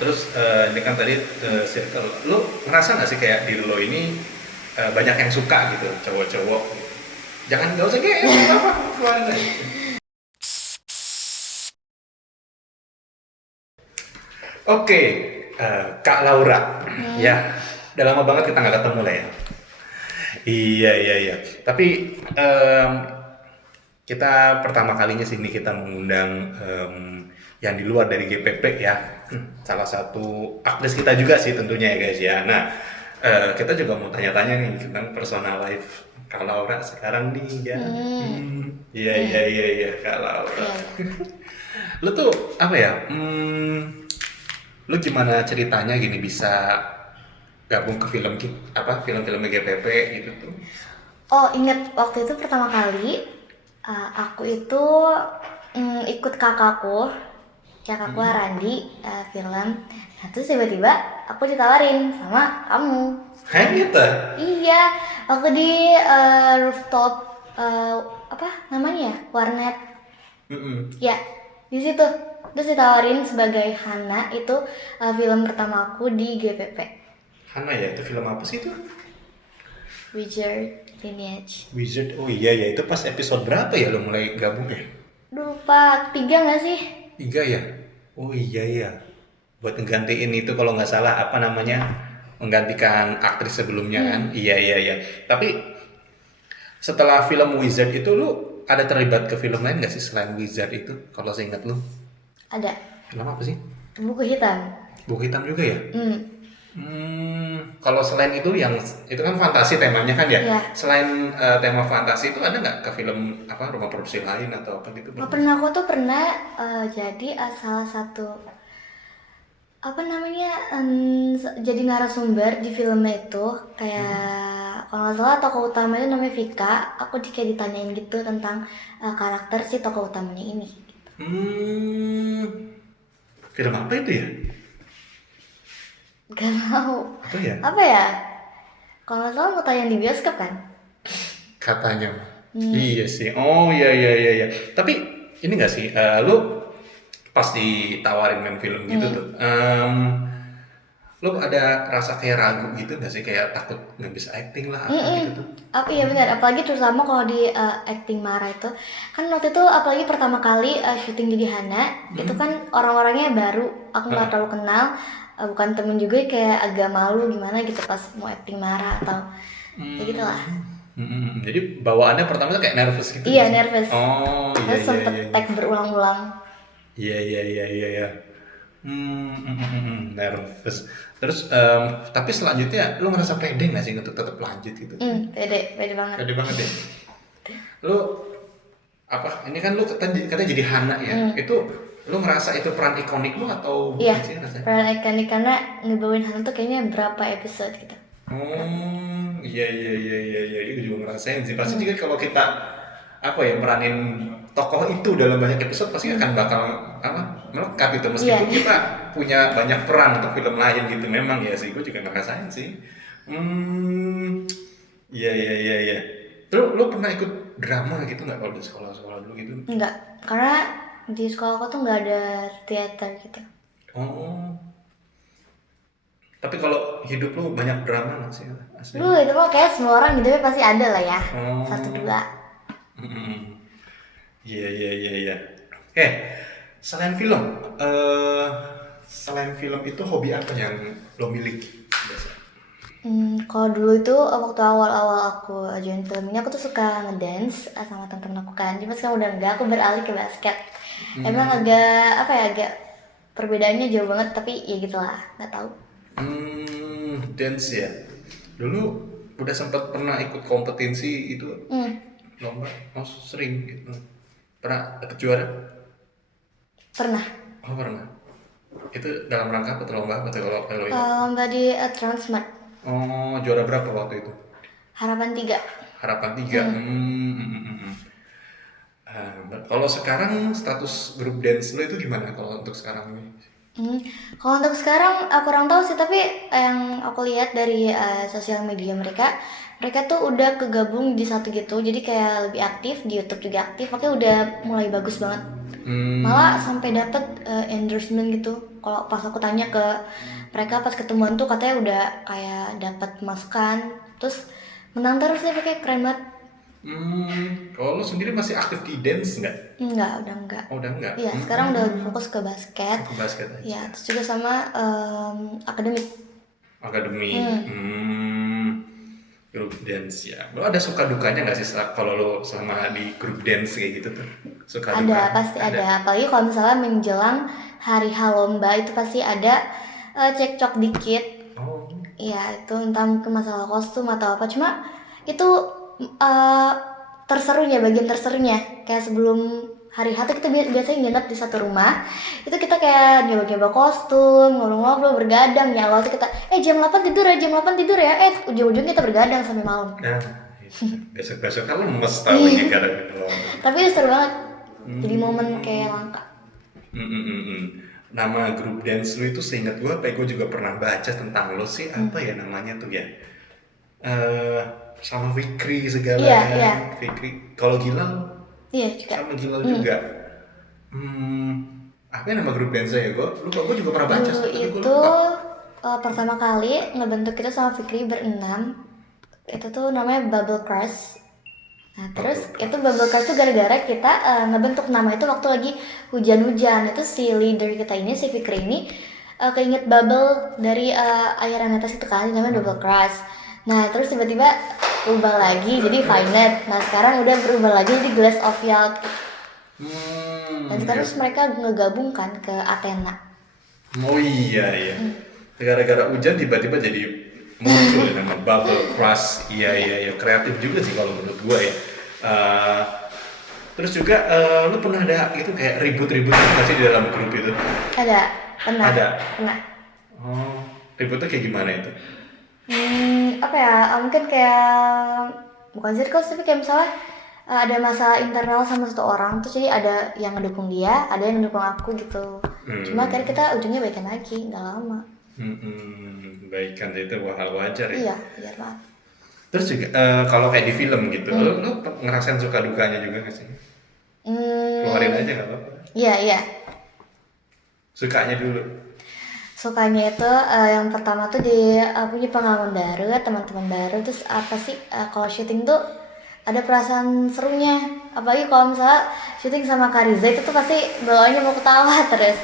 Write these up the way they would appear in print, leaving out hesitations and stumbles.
Terus ini kan tadi circle, lu ngerasa nggak sih kayak diri lo ini banyak yang suka gitu, cowok-cowok gitu. Jangan, nggak usah kayak apa keluarin aja. Oke, Kak Laura, Hmm. ya udah lama banget kita nggak ketemu lah ya. Iya iya iya. Tapi kita pertama kalinya sini kita mengundang yang di luar dari GPP ya. Salah satu aktris kita juga sih tentunya ya guys ya. Nah, kita juga mau tanya-tanya nih tentang personal life Kak Laura sekarang nih ya. Hmm. Iya Ya, iya iya iya Kak Laura. ya, ya. Lu tuh apa ya? Lu gimana ceritanya gini bisa gabung ke apa film-filmnya GPP gitu tuh? Oh, ingat waktu itu pertama kali aku itu ikut kakakku Randi film. Nah, terus tiba-tiba aku ditawarin sama kamu. Hah gitu? Iya, waktu di rooftop apa namanya ya? Warnet. Mm-mm. Ya, di situ. Terus ditawarin sebagai Hana itu film pertama aku di GPP. Hana ya, itu film apa sih itu? Wizard Lineage. Wizard, oh iya ya, itu pas episode berapa ya lo mulai gabung ya? Lupa, tiga nggak sih? Tiga ya? Oh iya ya, buat nggantiin itu kalau nggak salah apa namanya, menggantikan aktris sebelumnya kan? Hmm, Iya iya iya. Tapi setelah film Wizard itu lu ada terlibat ke film lain nggak sih selain Wizard itu? Kalau saya ingat lu, ada. film apa sih? Buku hitam. Buku Hitam juga ya? Hmm, Kalau selain itu kan fantasi temanya kan ya. ya. Selain tema fantasi itu ada nggak ke film apa rumah produksi lain atau apa gitu Oh, belum? pernah aku tuh pernah jadi salah satu apa namanya jadi narasumber di filmnya itu kayak kalau nggak salah tokoh utamanya namanya Vika. Aku kayak ditanyain gitu tentang karakter si tokoh utamanya ini. Hmm, film apa itu ya? Gak tahu Apa ya? apa ya. Kalau nggak salah mau tayang di bioskop kan? Katanya. Hmm. Iya sih. Oh iya iya iya iya. Tapi ini nggak sih, lu pas ditawarin main film gitu tuh, lu ada rasa kayak ragu gitu nggak sih kayak takut nggak bisa acting lah apa Mm-mm. gitu tuh? Apa iya benar, apalagi terutama kalau di acting Mara itu kan waktu itu apalagi pertama kali syuting jadi Hana itu kan orang-orangnya baru, aku nggak terlalu kenal, bukan temen juga kayak agak malu gimana gitu pas mau acting Mara atau kayak gitulah. Jadi bawaannya pertama tuh kayak nervous gitu Iya nggak sih? nervous, Oh iya terus iya sempet iya iya. tag berulang-ulang. Iya iya iya iya iya. Nervous. Terus tapi selanjutnya lu ngerasa pede nggak sih untuk tetap lanjut gitu? Pede banget. Pede banget ya. Lu apa? Ini kan lu katanya jadi Hana ya. Itu lu ngerasa itu peran ikonik lu atau Iya, bukan sih rasanya? peran ikonik karena ngebawain Hana tuh kayaknya berapa episode gitu. Iya iya iya iya iya, itu juga ngerasain sih. Pasti juga kalau kita apa ya meranin tokoh itu dalam banyak episode pasti akan bakal apa melekat gitu Iya. meskipun kita punya banyak peran untuk film lain gitu memang ya sih gue juga ngerasain sih. Iya iya iya iya. Terus lu pernah ikut drama gitu nggak kalau di sekolah-sekolah dulu gitu? Enggak, karena di sekolah aku tuh nggak ada teater gitu. Oh, tapi kalau hidup lu banyak drama nggak sih asli? Itu mah kayak semua orang hidupnya pasti ada lah ya. Satu Oh, dua. mm-mm. Iya iya iya iya. Eh, selain film, eh selain film itu hobi apa yang lo miliki? Biasa? Kalau dulu itu waktu awal-awal aku join film ini aku tuh suka ngedance sama temen-temen aku kan. Cuma sekarang udah enggak, aku beralih ke basket. Emang agak apa ya agak perbedaannya jauh banget tapi ya gitulah, nggak tahu. Dance ya. Dulu udah sempat pernah ikut kompetisi itu Hmm, lomba, oh sering gitu. Pernah dapet juara? pernah. Oh pernah. Itu dalam rangka apa tuh lomba apa tuh kalau itu? Lomba di Transmart Oh juara berapa waktu itu? Harapan 3. Harapan tiga. Kalau sekarang status grup dance lo itu gimana kalau untuk sekarang ini? Hmm, Kalau untuk sekarang aku kurang tahu sih, tapi yang aku lihat dari sosial media mereka, mereka tuh udah kegabung di satu gitu, jadi kayak lebih aktif di YouTube juga aktif, makanya udah mulai bagus banget. Hmm, Malah sampai dapet endorsement gitu. kalau pas aku tanya ke mereka pas ketemuan tuh katanya udah kayak dapat masukan, terus menang terus deh, pakai keren banget. Kalau lo sendiri masih aktif di dance nggak? Udah enggak. Oh, udah nggak? Iya, sekarang udah fokus ke basket. Ke basket aja. Ya, terus juga sama akademik. Akademi. Grup dance ya. Lo ada suka dukanya nggak sih kalau lo sama di grup dance kayak gitu tuh? Suka duka? Ada, pasti ada. Apalagi kalau misalnya menjelang hari H lomba itu pasti ada cekcok dikit. Oh. Iya, itu entah mungkin masalah kostum atau apa. Cuma itu terserunya, bagian terserunya. Kayak sebelum hari H tuh kita biasanya nginep di satu rumah. Itu kita kayak nyoba-nyoba kostum, ngobrol-ngobrol, bergadang. Ya awal tuh kita, jam 8 tidur ya, jam 8 tidur ya. Ujung-ujung kita bergadang sampai malam. Nah, besok-besok kan lemes tahunya gara-gara. Tapi itu seru banget. Jadi momen kayak langka. Nama grup dance lu itu seingat gue, gue juga pernah baca tentang lo sih, apa ya namanya tuh ya? Sama Fikri segala. Iya. Fikri, kalau Gilal? Iya juga. Sama Gilal juga. Apa ya nama grup dance ya? Gue juga pernah baca. Dulu itu pertama kali ngebentuk itu sama Fikri berenam. Itu tuh namanya Bubble Crush. Nah terus itu Bubble Crush tuh gara-gara kita ngebentuk nama itu waktu lagi hujan-hujan. Itu si leader kita ini, si Fikri ini keinget bubble dari airan atas itu kan, namanya Bubble Crush. Nah terus tiba-tiba berubah lagi jadi Vinet. Nah sekarang udah berubah lagi jadi Glass of Yacht. Dan terus mereka ngegabungkan ke Athena. Oh iya. Gara-gara hujan tiba-tiba jadi muncul ya nama Bubble Crush. Iya, kreatif juga sih kalau menurut gue ya. Terus juga lu pernah ada gitu kayak ribut-ribut nggak sih di dalam grup itu? Pernah. Oh, ributnya kayak gimana itu? Apa ya, mungkin kayak bukan circus tapi kayak misalnya ada masalah internal sama satu orang, terus jadi ada yang ngedukung dia, ada yang ngedukung aku gitu. Cuma akhirnya kita ujungnya baikan lagi, nggak lama. Baikan itu hal wajar ya? Iya, biar banget. Terus juga kalau kayak di film gitu, lu ngerasain suka dukanya juga nggak sih? Keluarin aja nggak apa-apa. Iya. Sukanya dulu. Sukanya itu yang pertama tuh punya pengalaman baru, teman-teman baru. Terus apa sih kalau syuting tuh ada perasaan serunya. Apalagi kalau misalnya syuting sama Kariza itu tuh pasti bawaannya mau ketawa terus.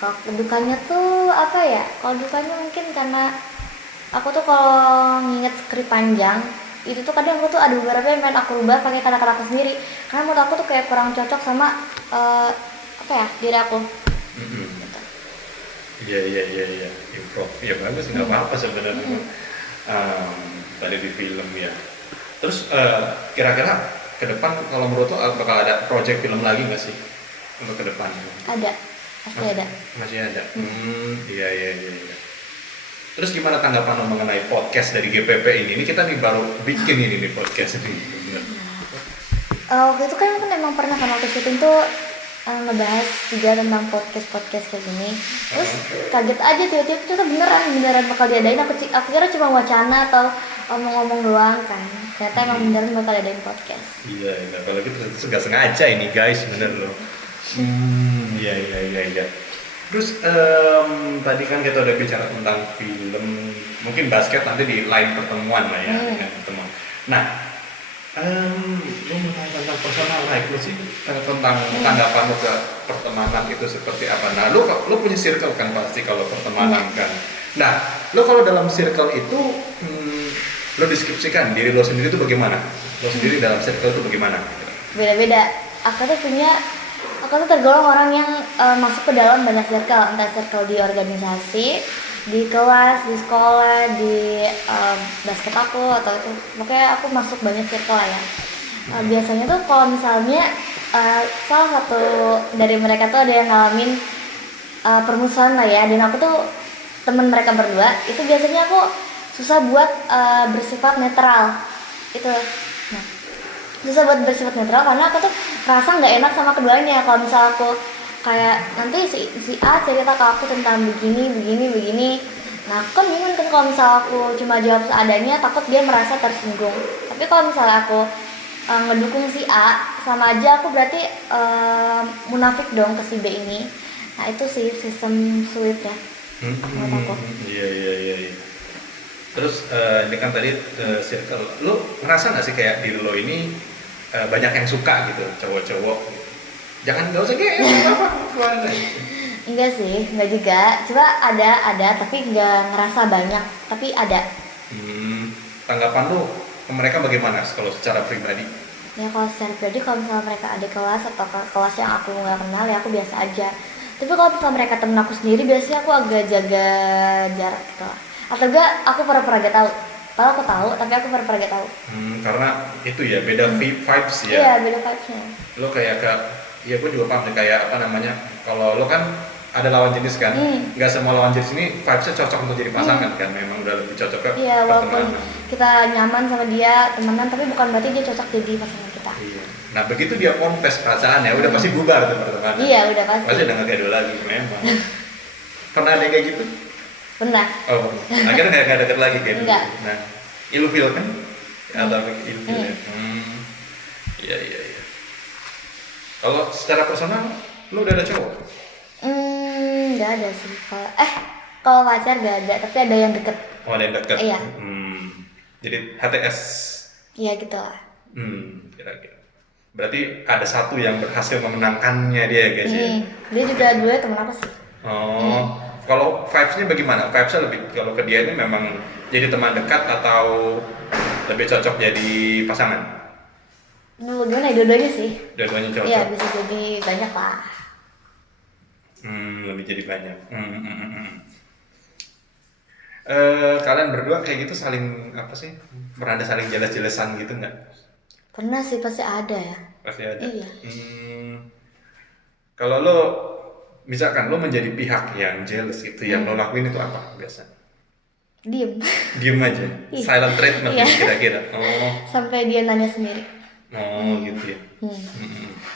Kalau dukanya tuh apa ya? Kalau dukanya mungkin karena aku tuh kalau nginget skrip panjang itu tuh kadang aku tuh ada beberapa yang pengen aku rubah pakai kata-kata aku sendiri. Karena menurut aku tuh kayak kurang cocok sama diri aku. Iya, improv. Ya bagus, nggak apa-apa sebenarnya. Tadi di film ya. Terus kira-kira ke depan kalau menurut lo bakal ada project film lagi nggak sih untuk ke depan? Ada, pasti ada. Masih ada. Iya. Terus gimana tanggapan lo mengenai podcast dari GPP ini? Ini kita nih baru bikin ini nih podcast ini. Waktu itu kan emang pernah kan waktu syuting tuh ngebahas juga tentang podcast kayak gini. Terus kaget aja tiba-tiba ternyata beneran bakal diadain. Aku kira cuma wacana atau omong-omong doang kan. Ternyata emang beneran bakal diadain podcast. Iya, kalau gitu nggak sengaja ini guys, bener loh. Iya. Terus tadi kan kita udah bicara tentang film, mungkin basket nanti di lain pertemuan lah ya dengan teman. Nah, lu mau tanya tentang personal life lu sih, tentang tanggapan lu ke pertemanan itu seperti apa? Nah, lu punya circle kan pasti kalau pertemanan kan. Nah, lu kalau dalam circle itu, lu deskripsikan diri lu sendiri itu bagaimana? Lu sendiri dalam circle itu bagaimana? Beda-beda. Aku tuh tergolong orang yang masuk ke dalam banyak circle, entah circle di organisasi, di kelas, di sekolah, di basket aku atau itu, pokoknya aku masuk banyak circle lah ya. Biasanya tuh kalau misalnya salah satu dari mereka tuh ada yang ngalamin permusuhan lah ya, dan aku tuh temen mereka berdua, itu biasanya aku susah buat bersifat netral itu. Nah, susah buat bersifat netral karena aku tuh merasa nggak enak sama keduanya. Kalau misal aku kayak nanti si A cerita ke aku tentang begini, nah aku kan bingung kan kalau misal aku cuma jawab seadanya, takut dia merasa tersinggung. Tapi kalau misalnya aku ngedukung si A, sama aja aku berarti munafik dong ke si B ini. Nah itu sih sistem sulit ya menurut aku. Iya iya iya. Iya. Terus ini kan tadi circle, lo ngerasa nggak sih kayak diri lo ini banyak yang suka gitu, cowok-cowok gitu. Jangan nggak usah kayak apa keluarin aja. Enggak sih, enggak juga. Coba ada, tapi enggak ngerasa banyak, tapi ada. Tanggapan lo ke mereka bagaimana kalau secara pribadi? Ya kalau secara pribadi, kalau misalnya mereka ada kelas atau kelas yang aku nggak kenal ya aku biasa aja. Tapi kalau misalnya mereka temen aku sendiri, biasanya aku agak jaga jarak gitu lah. Atau enggak, aku pura-pura gak tahu. Padahal aku tahu, tapi aku pura-pura gak tahu. Karena itu ya beda vibes ya. Iya, beda vibes-nya. Lo kayak ya gue juga paham deh kayak apa namanya, kalau lo kan ada lawan jenis kan, nggak semua lawan jenis ini vibesnya cocok untuk jadi pasangan kan, memang udah lebih cocok ke Iya, walaupun pertemanan. kita nyaman sama dia, temenan, tapi bukan berarti dia cocok jadi pasangan kita. Iya. Nah begitu dia confess perasaannya, udah pasti bubar tuh pertemanan. Iya, udah pasti. Pasti udah nggak gaduh lagi memang. Pernah ada yang kayak gitu? Benar. Oh, akhirnya nggak deket lagi kayak gitu. Enggak. Nah, ilfil kan? Atau ilfil ya? Iya iya iya. Kalau secara personal, lu udah ada cowok? Nggak ada sih. Kalau pacar nggak ada, tapi ada yang deket. Oh, ada yang deket? Iya. Jadi HTS? Iya gitu lah. Kira-kira. Berarti ada satu yang berhasil memenangkannya dia ya guys ya? Dia juga dulu temen aku sih. Oh, kalau vibes-nya bagaimana? Vibes-nya lebih, kalau ke dia ini memang jadi teman dekat atau lebih cocok jadi pasangan? Gimana ya, dua-duanya sih. Dua-duanya cocok? Iya, bisa jadi banyak lah. Lebih jadi banyak. Kalian berdua kayak gitu saling apa sih? Pernah ada saling jelas-jelasan gitu nggak? Pernah sih, pasti ada ya. Pasti ada. Iya. Kalau lo misalkan lo menjadi pihak yang jealous itu, yang lo lakuin itu apa biasa? Diem. Diem aja. Iya. Silent treatment Iya. kira-kira. Oh. Sampai dia nanya sendiri. Oh gitu ya.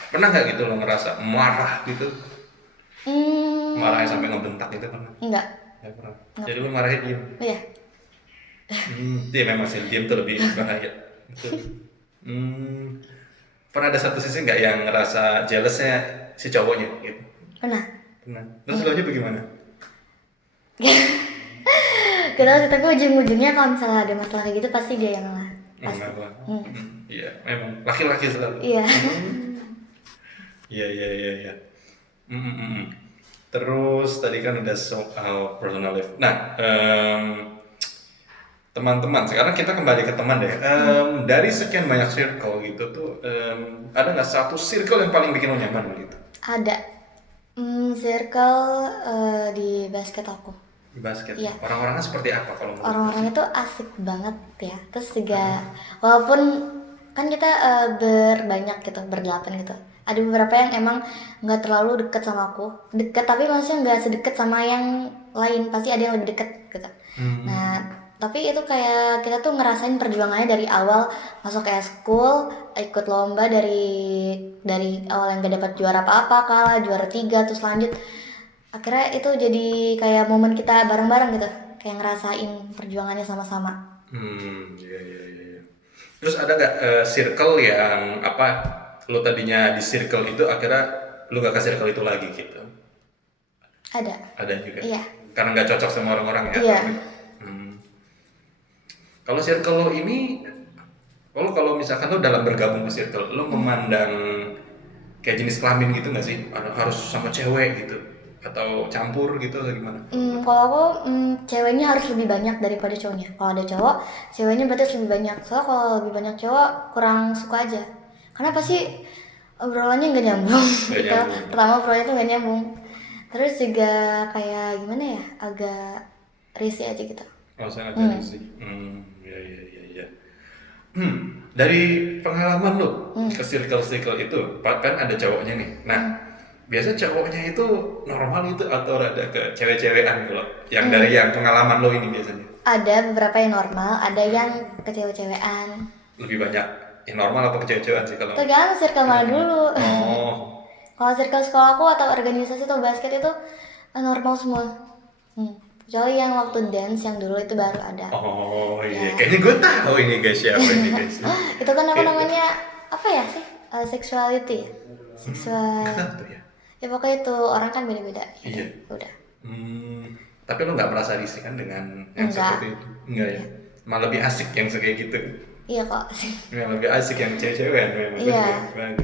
Pernah nggak gitu lo ngerasa marah gitu? Marahnya sampai ngebentak gitu pernah? Enggak. Nggak pernah. Jadi lo marahnya diem. Iya. Dia memang sih diem tuh lebih bahaya. Betul. Pernah ada satu sisi nggak yang ngerasa jealousnya si cowoknya gitu? Pernah. Pernah. Terus lo aja bagaimana? Gak tau sih, tapi ujung-ujungnya kalau misalnya ada masalah kayak gitu pasti dia yang ngalah. Pasti. Iya, memang laki-laki selalu. Iya. Iya. Terus tadi kan udah soal personal life. Nah, teman-teman, sekarang kita kembali ke teman deh. Dari sekian banyak circle gitu tuh, ada nggak satu circle yang paling bikin lo nyaman gitu? Ada. Circle di basket aku. Di basket. Iya. Orang-orangnya seperti apa kalau menurut lo? Orang-orang itu asik banget ya. Terus juga walaupun kan kita berbanyak gitu, berdelapan gitu. Ada beberapa yang emang nggak terlalu deket sama aku, deket tapi maksudnya nggak sedekat sama yang lain. Pasti ada yang lebih deket gitu. Nah, tapi itu kayak kita tuh ngerasain perjuangannya dari awal masuk school, ikut lomba dari awal yang gak dapat juara apa-apa, kalah juara 3 terus lanjut. Akhirnya itu jadi kayak momen kita bareng-bareng gitu, kayak ngerasain perjuangannya sama-sama. Iya. Terus ada nggak circle yang apa? Lo tadinya di circle itu akhirnya lo gak ke circle itu lagi gitu? Ada. Ada juga. Iya. Karena nggak cocok sama orang-orang ya. Iya. Kalau circle lo ini, kalau misalkan lo dalam bergabung ke circle, lo memandang kayak jenis kelamin gitu nggak sih? Harus sama cewek gitu? Atau campur gitu atau gimana? Kalau aku ceweknya harus lebih banyak daripada cowoknya. Kalau ada cowok, ceweknya berarti harus lebih banyak. Soalnya kalau lebih banyak cowok kurang suka aja. Karena pasti obrolannya nggak nyambung. Nggak Gitu. nyambung. Pertama obrolannya tuh nggak nyambung. Terus juga kayak gimana ya, agak risih aja gitu. Oh sangat jadi sih. Iya. Dari pengalaman lo ke circle itu, kan ada cowoknya nih. Nah, biasa cowoknya itu normal itu atau ada ke cewek-cewekan kalau yang dari yang pengalaman lo ini biasanya? Ada beberapa yang normal, ada yang kecewa-cewean. Lebih banyak yang normal apa kecewa-cewekan sih kalau? Tergantung circle mana dulu. Oh. Kalau circle sekolah aku atau organisasi atau basket itu normal semua. Kecuali yang waktu dance yang dulu itu baru ada. Oh iya, Ya. kayaknya gue tahu ini guys siapa ini guys. Itu kan apa namanya, apa ya sih? Sexuality ya? Nggak tahu tuh ya. Ya pokoknya itu orang kan beda-beda. Iya. Udah. Tapi lo nggak merasa risih kan dengan yang Enggak. seperti itu? Enggak ya? Malah lebih asik yang kayak gitu. Iya kok. Yang lebih asik yang cewek-cewekan memang. Iya. Banget.